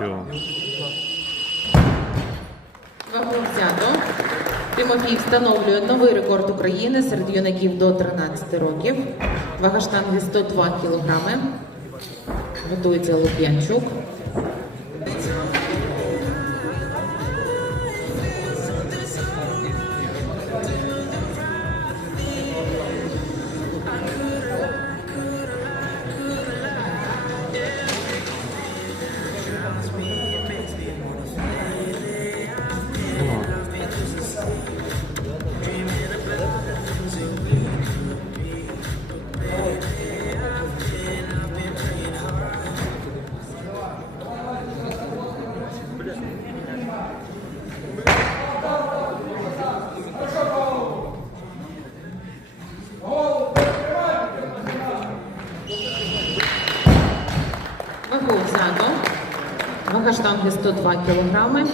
Нічого. Вагу взято. Тимофій встановлює новий рекорд України серед юнаків до 13 років. Вага штанги 102 кілограми. Готується Лук'янчук. Взято. Вага штанги 102 кілограми.